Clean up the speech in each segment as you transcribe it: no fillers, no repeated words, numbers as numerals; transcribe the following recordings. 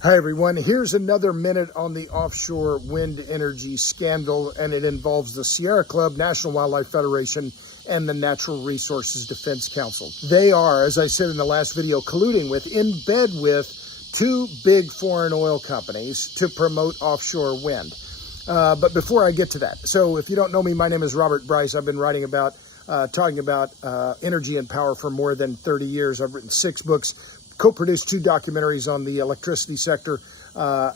Hi everyone, here's another minute on the offshore wind energy scandal, and it involves the Sierra Club, National Wildlife Federation, and the Natural Resources Defense Council. They are, as I said in the last video, colluding with, in bed with, two big foreign oil companies to promote offshore wind. But before I get to that, so if you don't know me, my name is Robert Bryce. I've been writing about, talking about energy and power for more than 30 years. I've written 6 books, co-produced 2 documentaries on the electricity sector.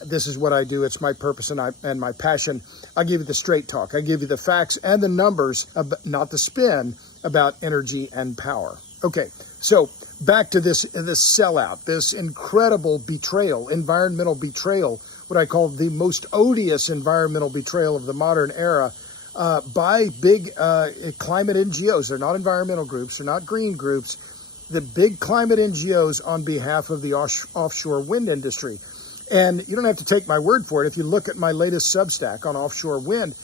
This is what I do. It's my purpose and my passion. I give you the straight talk. I give you the facts and the numbers, not the spin, about energy and power. Okay, so back to this sellout, this incredible betrayal, environmental betrayal, what I call the most odious environmental betrayal of the modern era, by big climate NGOs. They're not environmental groups. They're not green groups. The big climate NGOs on behalf of the offshore wind industry. And you don't have to take my word for it. If you look at my latest Substack on offshore wind,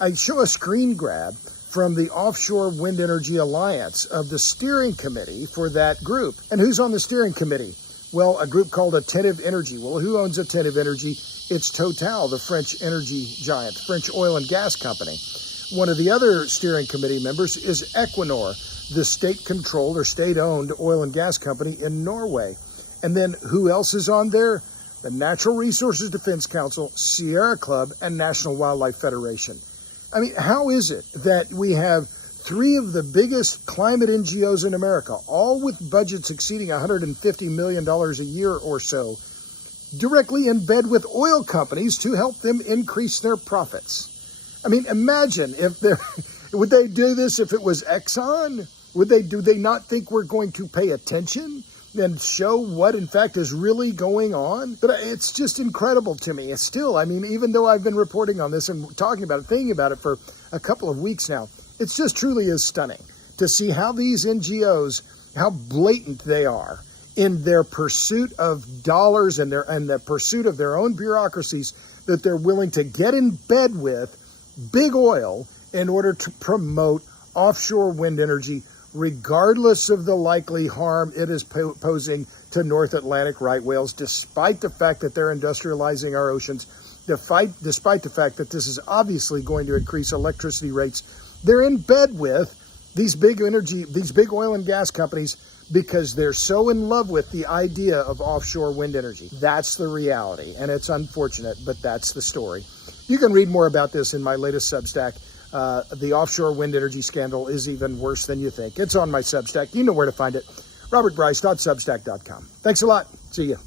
I show a screen grab from the Offshore Wind Energy Alliance of the steering committee for that group. And who's on the steering committee? Well, a group called Attentive Energy. Well, who owns Attentive Energy? It's Total, the French energy giant, French oil and gas company. One of the other steering committee members is Equinor, the state-controlled or state-owned oil and gas company in Norway. And then who else is on there? The Natural Resources Defense Council, Sierra Club, and National Wildlife Federation. I mean, how is it that we have 3 of the biggest climate NGOs in America, all with budgets exceeding $150 million a year or so, directly in bed with oil companies to help them increase their profits? I mean, imagine if they're... Would they do this if it was Exxon? Do they not think we're going to pay attention and show what, in fact, is really going on? But it's just incredible to me. It's still, I mean, even though I've been reporting on this and talking about it, thinking about it for a couple of weeks now, it's just truly is stunning to see how these NGOs, how blatant they are in their pursuit of dollars and the pursuit of their own bureaucracies, that they're willing to get in bed with big oil in order to promote offshore wind energy, regardless of the likely harm it is posing to North Atlantic right whales, despite the fact that they're industrializing our oceans, despite the fact that this is obviously going to increase electricity rates. They're in bed with these big oil and gas companies because they're so in love with the idea of offshore wind energy. That's the reality, and it's unfortunate, but that's the story. You can read more about this in my latest Substack. The offshore wind energy scandal is even worse than you think. It's on my Substack. You know where to find it. robertbryce.substack.com. Thanks a lot. See you.